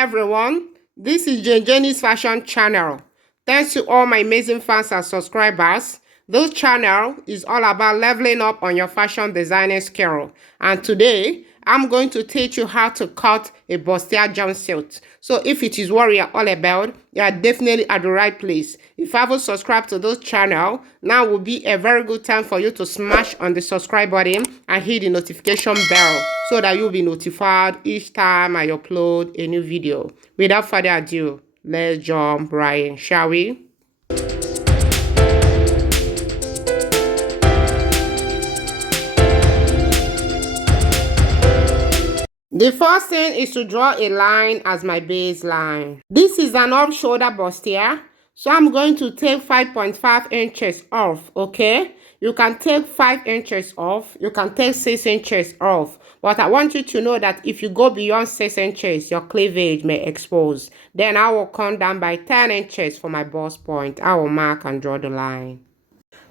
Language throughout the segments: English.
everyone, this is Jenny's Fashion Channel. Thanks to all my amazing fans and subscribers. This channel is all about leveling up on your fashion designing skill. And today, I'm going to teach you how to cut a Bustier jumpsuit. So if it is what you're all about, you are definitely at the right place. If you haven't subscribed to this channel, now will be a very good time for you to smash on the subscribe button and hit the notification bell so that you'll be notified each time I upload a new video. Without further ado, let's jump right in, shall we? The first thing is to draw a line as my baseline. This is an off-shoulder bustier, so I'm going to take 5.5 inches off, okay? You can take 5 inches off, you can take 6 inches off, but I want you to know that if you go beyond 6 inches, your cleavage may expose. Then I will come down by 10 inches for my bust point. I will mark and draw the line.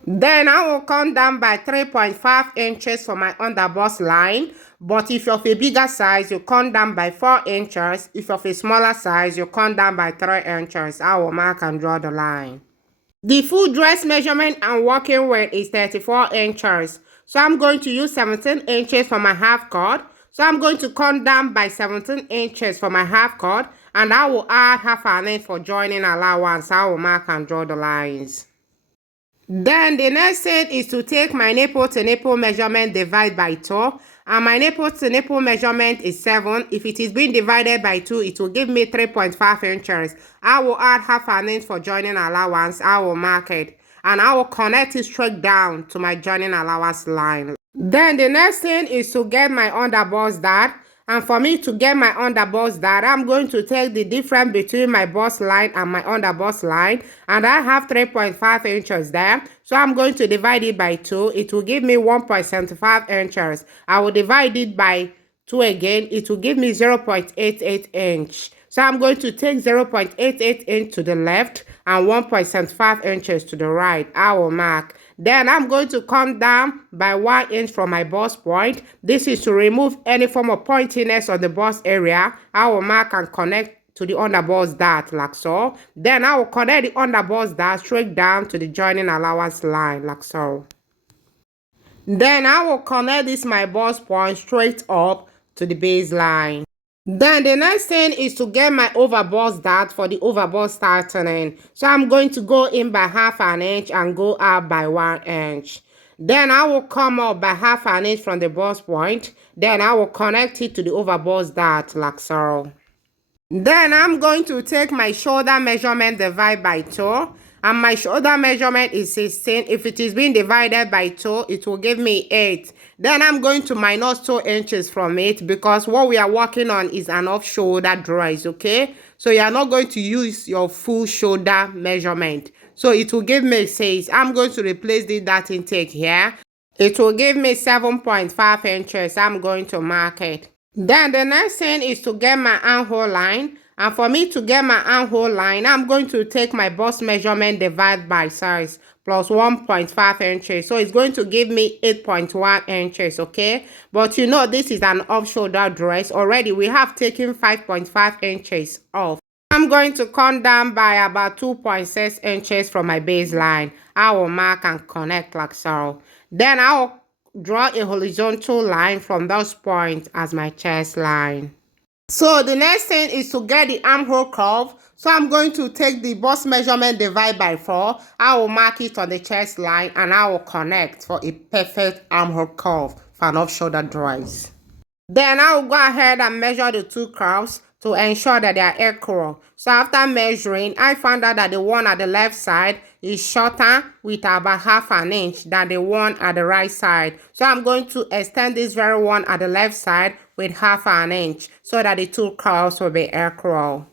Then I will come down by 3.5 inches for my underbust line. But if you're of a bigger size, you come down by 4 inches. If you're of a smaller size, you come down by 3 inches. I will mark and draw the line. The full dress measurement I'm working with is 34 inches. So I'm going to use 17 inches for my half cut. So I'm going to come down by 17 inches for my half cut. And I will add half an inch for joining allowance. I will mark and draw the lines. Then the next thing is to take my nipple to nipple measurement, divide by 2. And my nipple to nipple measurement is 7. If it is being divided by 2, it will give me 3.5 inches. I will add half an inch for joining allowance. I will mark it. And I will connect it straight down to my joining allowance line. Then the next thing is to get my underbust dart. And for me to get my underbust dart, I'm going to take the difference between my bust line and my underbust line. And I have 3.5 inches there. So I'm going to divide it by 2. It will give me 1.75 inches. I will divide it by 2 again. It will give me 0.88 inch. So I'm going to take 0.88 inch to the left and 1.75 inches to the right. I will mark. Then I'm going to come down by 1 inch from my bust point. This is to remove any form of pointiness on the bust area. I will mark and connect to the underbust dart like so. Then I will connect the underbust dart straight down to the joining allowance line like so. Then I will connect this my bust point straight up to the baseline. Then the next thing is to get my overbust dart for the overbust starting. So I'm going to go in by half an inch and go out by 1 inch. Then I will come up by half an inch from the bust point. Then I will connect it to the overbust dart like so. Then I'm going to take my shoulder measurement, divide by 2. And my shoulder measurement is 16. If it is being divided by 2, it will give me 8. Then I'm going to minus 2 inches from it because what we are working on is an off-shoulder dress, okay? So you are not going to use your full shoulder measurement. So it will give me 6. I'm going to replace the dart intake here. It will give me 7.5 inches. I'm going to mark it. Then the next thing is to get my armhole line. And for me to get my armhole line, I'm going to take my bust measurement, divide by size, plus 1.5 inches. So it's going to give me 8.1 inches, okay? But you know this is an off-shoulder dress. Already we have taken 5.5 inches off. I'm going to come down by about 2.6 inches from my baseline. I will mark and connect like so. Then I will draw a horizontal line from those points as my chest line. So the next thing is to get the armhole curve. So I'm going to take the bust measurement, divide by 4. I will mark it on the chest line and I will connect for a perfect armhole curve for an off-shoulder dress. Then I will go ahead and measure the 2 curves to ensure that they are equal. So after measuring, I found out that the one at the left side is shorter with about half an inch than the one at the right side. So I'm going to extend this very one at the left side with half an inch so that the 2 curves will be equal.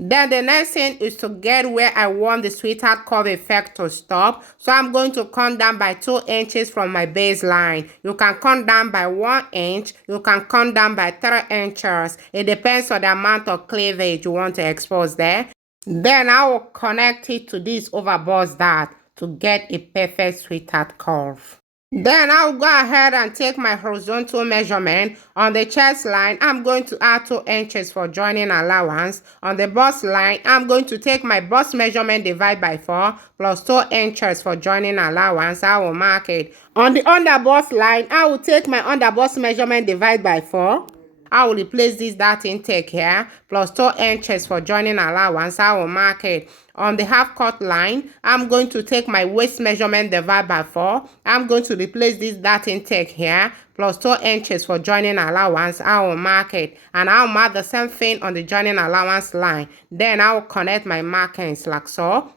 Then the next thing is to get where I want the sweetheart curve effect to stop. So I'm going to come down by 2 inches from my baseline. You can come down by 1 inch. You can come down by 3 inches. It depends on the amount of cleavage you want to expose there. Then I will connect it to this overbust dart to get a perfect sweetheart curve. Then I'll go ahead and take my horizontal measurement. On the chest line, I'm going to add 2 inches for joining allowance. On the bust line, I'm going to take my bust measurement divide by 4 plus 2 inches for joining allowance. I will mark it. On the under bust line, I will take my under bust measurement divide by 4. I will replace this dart intake here plus 2 inches for joining allowance. I will mark it. On the half cut line, I'm going to take my waist measurement divide by 4. I'm going to replace this dart intake here plus 2 inches for joining allowance. I will mark it, and I'll mark the same thing on the joining allowance line. Then I will connect my markings like so.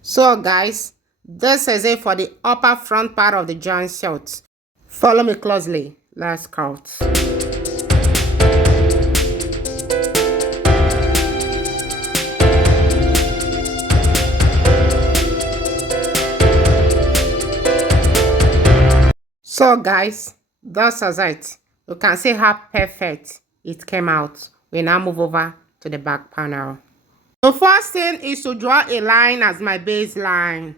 So guys, this is it for the upper front part of the jumpsuit. Follow me closely. Let's cut. So guys, that's it. You can see how perfect it came out. We now move over to the back panel. The first thing is to draw a line as my baseline.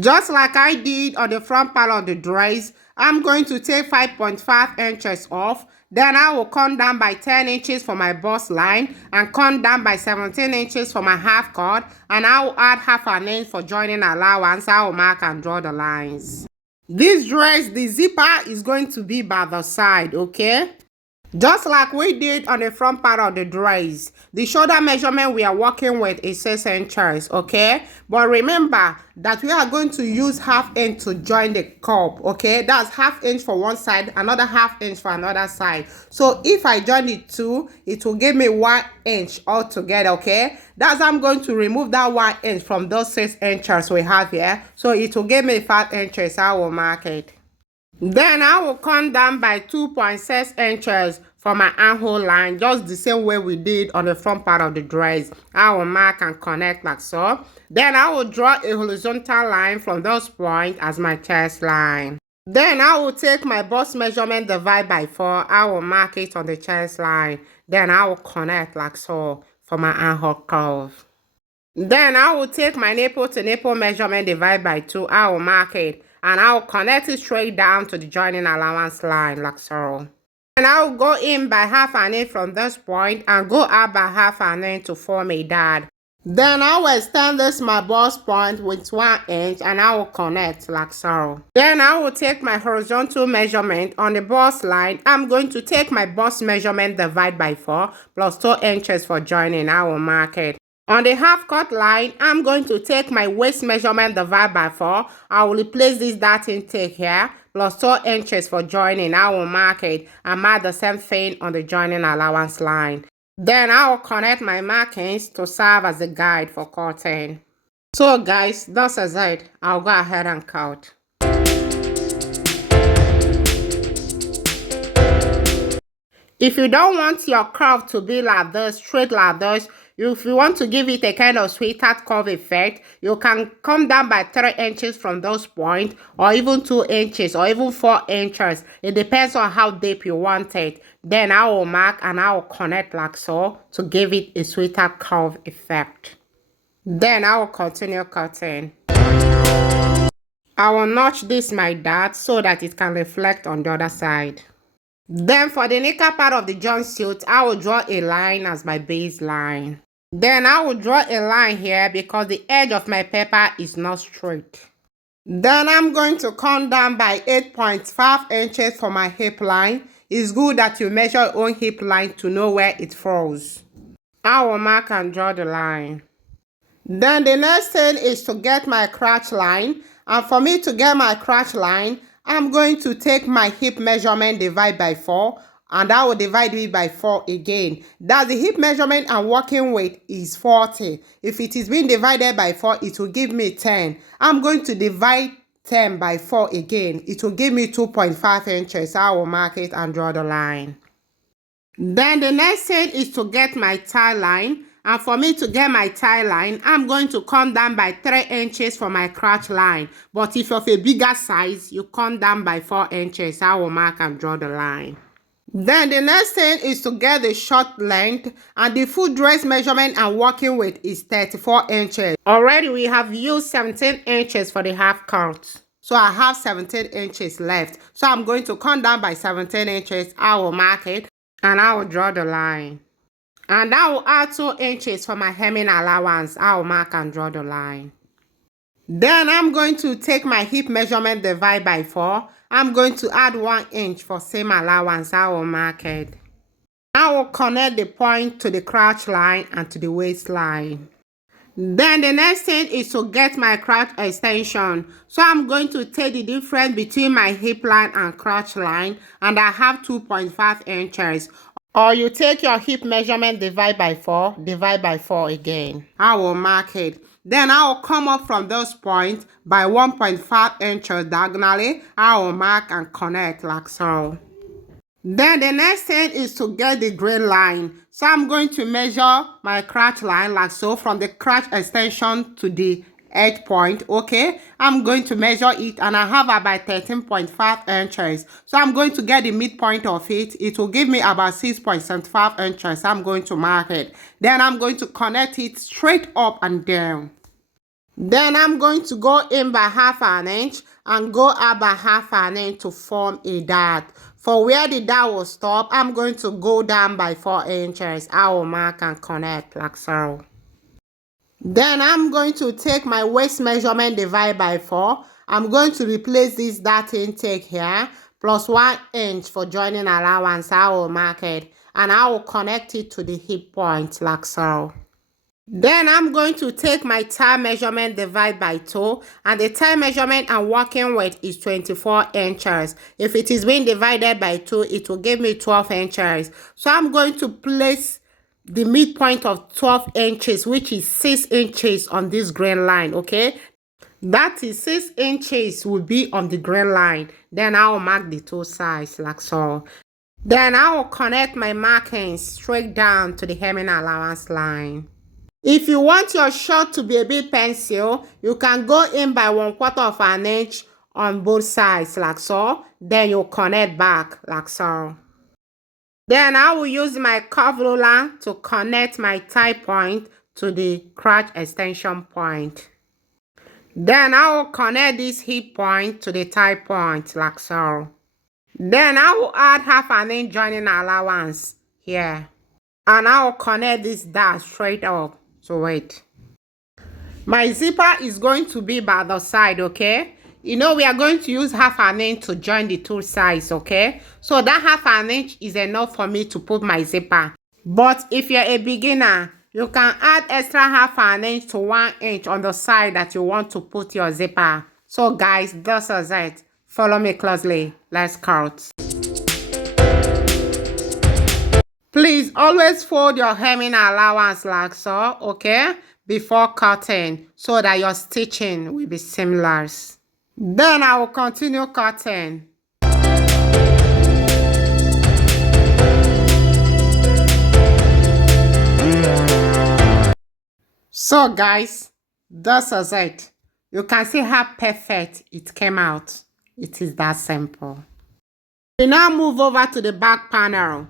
Just like I did on the front part of the dress, I'm going to take 5.5 inches off. Then I will come down by 10 inches for my bust line and come down by 17 inches for my half cut. And I will add half an inch for joining allowance. I will mark and draw the lines. This dress, the zipper is going to be by the side, okay? Just like we did on the front part of the dress, the shoulder measurement we are working with is 6 inches, okay? But remember that we are going to use half inch to join the curve, okay? That's half inch for one side, another half inch for another side. So if I join the two, it will give me 1 inch altogether, okay? That's how I'm going to remove that 1 inch from those 6 inches we have here. So it will give me 5 inches. I will mark it. Then I will come down by 2.6 inches for my armhole line, just the same way we did on the front part of the dress. I will mark and connect like so. Then I will draw a horizontal line from those points as my chest line. Then I will take my bust measurement divide by 4. I will mark it on the chest line. Then I will connect like so for my armhole curve. Then I will take my nipple to nipple measurement divide by 2. I will mark it. And I will connect it straight down to the joining allowance line like so. And I will go in by half an inch from this point and go out by half an inch to form a dart. Then I will extend this my bust point with 1 inch and I will connect like so. Then I will take my horizontal measurement on the bust line. I'm going to take my bust measurement divide by 4 plus 2 inches for joining. I will mark it. On the half cut line, I'm going to take my waist measurement divide by 4. I will replace this dart intake here plus 2 inches for joining. I will mark it and mark the same thing on the joining allowance line. Then I will connect my markings to serve as a guide for cutting. So guys, that's it. I'll go ahead and cut. If you don't want your curve to be like this, straight like this, if you want to give it a kind of sweetheart curve effect, you can come down by 3 inches from those points, or even 2 inches, or even 4 inches. It depends on how deep you want it. Then I will mark and I will connect like so to give it a sweetheart curve effect. Then I will continue cutting. I will notch this my dart so that it can reflect on the other side. Then for the knicker part of the jumpsuit, I will draw a line as my baseline. Then I will draw a line here because the edge of my paper is not straight. Then I'm going to come down by 8.5 inches for my hip line. It's good that you measure your own hip line to know where it falls. I will mark and draw the line. Then the next thing is to get my crotch line. And for me to get my crotch line, I'm going to take my hip measurement divide by 4 and I will divide it by 4 again. That's the hip measurement I'm working with is 40. If it is being divided by 4, it will give me 10. I'm going to divide 10 by 4 again. It will give me 2.5 inches. I will mark it and draw the line. Then the next thing is to get my tie line. And for me to get my tie line, I'm going to come down by 3 inches for my crotch line. But if you're of a bigger size, you come down by 4 inches. I will mark and draw the line. Then the next thing is to get the short length. And the full dress measurement I'm working with is 34 inches. Already we have used 17 inches for the half cut. So I have 17 inches left. So I'm going to come down by 17 inches. I will mark it and I will draw the line. And I will add 2 inches for my hemming allowance. I will mark and draw the line. Then I'm going to take my hip measurement, divide by 4. I'm going to add 1 inch for same allowance. I will mark it. I will connect the point to the crotch line and to the waistline. Then the next thing is to get my crotch extension. So I'm going to take the difference between my hip line and crotch line, and I have 2.5 inches. Or you take your hip measurement, divide by 4 again. I will mark it. Then I will come up from those points by 1.5 inches diagonally. I will mark and connect like so. Then the next thing is to get the grain line. So I'm going to measure my crotch line like so, from the crotch extension to the edge point. Okay, I'm going to measure it and I have about 13.5 inches. So I'm going to get the midpoint of it. It will give me about 6.75 inches. I'm going to mark it. Then I'm going to connect it straight up and down. Then I'm going to go in by half an inch and go out by half an inch to form a dot. For where the dot will stop, I'm going to go down by 4 inches. I will mark and connect like so. Then I'm going to take my waist measurement, divide by 4. I'm going to replace this dot intake here plus 1 inch for joining allowance. I will mark it and I will connect it to the hip point like so. Then I'm going to take my thigh measurement, divide by 2, and the thigh measurement I'm working with is 24 inches. If it is being divided by 2, it will give me 12 inches. So I'm going to place the midpoint of 12 inches, which is 6 inches on this grain line, okay? That is 6 inches will be on the grain line. Then I will mark the 2 sides like so. Then I will connect my markings straight down to the hemming allowance line. If you want your short to be a bit pencil, you can go in by 1/4 of an inch on both sides like so. Then you connect back like so. Then I will use my curve ruler to connect my thigh point to the crotch extension point. Then I will connect this hip point to the thigh point like so. Then I will add half an inch joining allowance here. And I will connect this dot straight up. So wait. My zipper is going to be by the side, okay? You know, we are going to use half an inch to join the 2 sides, okay? So that half an inch is enough for me to put my zipper. But if you're a beginner, you can add extra half an inch to 1 inch on the side that you want to put your zipper. So guys, this is it. Follow me closely. Let's cut. Please always fold your hemming allowance like so, okay, before cutting so that your stitching will be seamless. Then I will continue cutting. So guys, this is it. You can see how perfect it came out. It is that simple. We now move over to the back panel.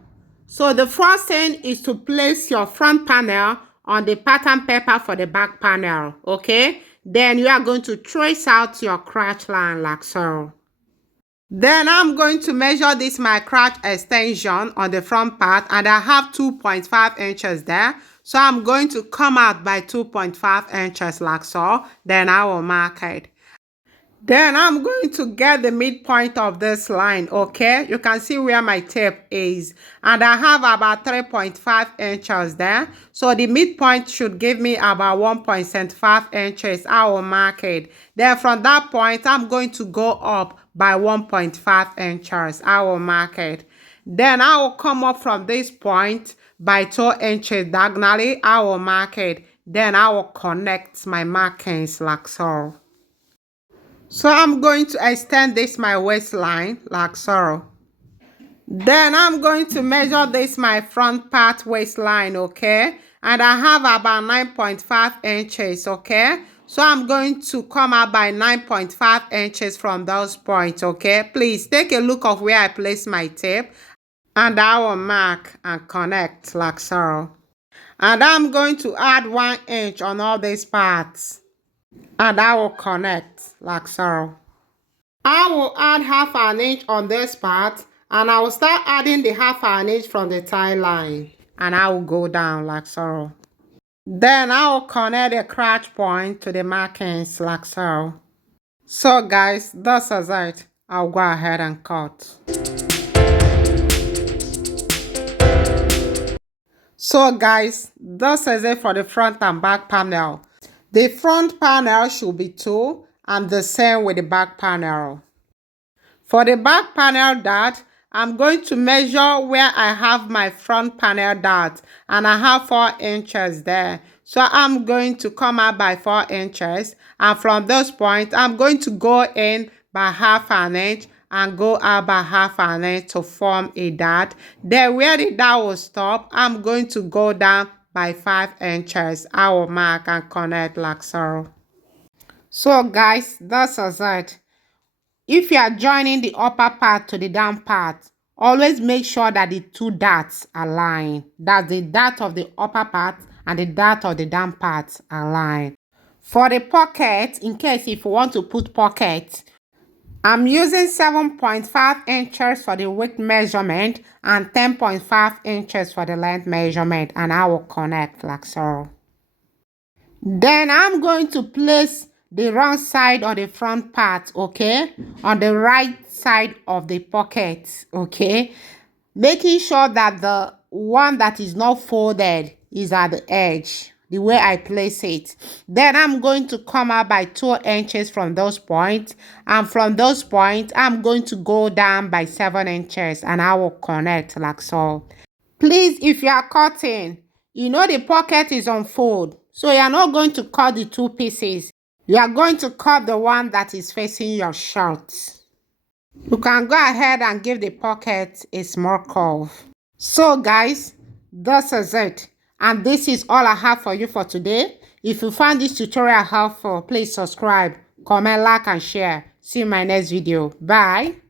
So the first thing is to place your front panel on the pattern paper for the back panel, okay? Then you are going to trace out your crotch line like so. Then I'm going to measure this my crotch extension on the front part, and I have 2.5 inches there. So I'm going to come out by 2.5 inches like so. Then I will mark it. Then I'm going to get the midpoint of this line, okay? You can see where my tape is. And I have about 3.5 inches there. So the midpoint should give me about 1.75 inches. I will mark it. Then from that point, I'm going to go up by 1.5 inches. I will mark it. Then I will come up from this point by 2 inches diagonally. I will mark it. Then I will connect my markings like so. So I'm going to extend this my waistline like so. Then I'm going to measure this my front part waistline, okay? And I have about 9.5 inches, okay? So I'm going to come out by 9.5 inches from those points, okay? Please take a look of where I place my tape. And I will mark and connect like so. And I'm going to add 1 inch on all these parts. And I will connect like so. I will add half an inch on this part, and I will start adding the half an inch from the tie line, and I will go down like so. Then I will connect the crotch point to the markings like so. So guys, that's it. I'll go ahead and cut. So guys, this is it for the front and back panel. The front panel should be 2 and the same with the back panel. For the back panel dart, I'm going to measure where I have my front panel dart, and I have 4 inches there. So I'm going to come out by 4 inches, and from this point, I'm going to go in by half an inch and go out by half an inch to form a dart. Then where the dart will stop, I'm going to go down by 5 inches. I will mark and connect like so. So guys, that's it. If you are joining the upper part to the down part, always make sure that the 2 darts align. That's the dart of the upper part and the dart of the down part align. For the pocket, in case if you want to put pocket, I'm using 7.5 inches for the width measurement and 10.5 inches for the length measurement, and I will connect like so. Then I'm going to place the wrong side of the front part, okay, on the right side of the pocket, okay, making sure that the one that is not folded is at the edge, the way I place it. Then I'm going to come out by 2 inches from those points, and from those points I'm going to go down by 7 inches, and I will connect like so. Please, if you are cutting, you know the pocket is unfold, so you are not going to cut the 2 pieces. You are going to cut the one that is facing your shirt. You can go ahead and give the pocket a small curve. So guys, this is it. And this is all I have for you for today. If you found this tutorial helpful, please subscribe, comment, like, and share. See you in my next video. Bye.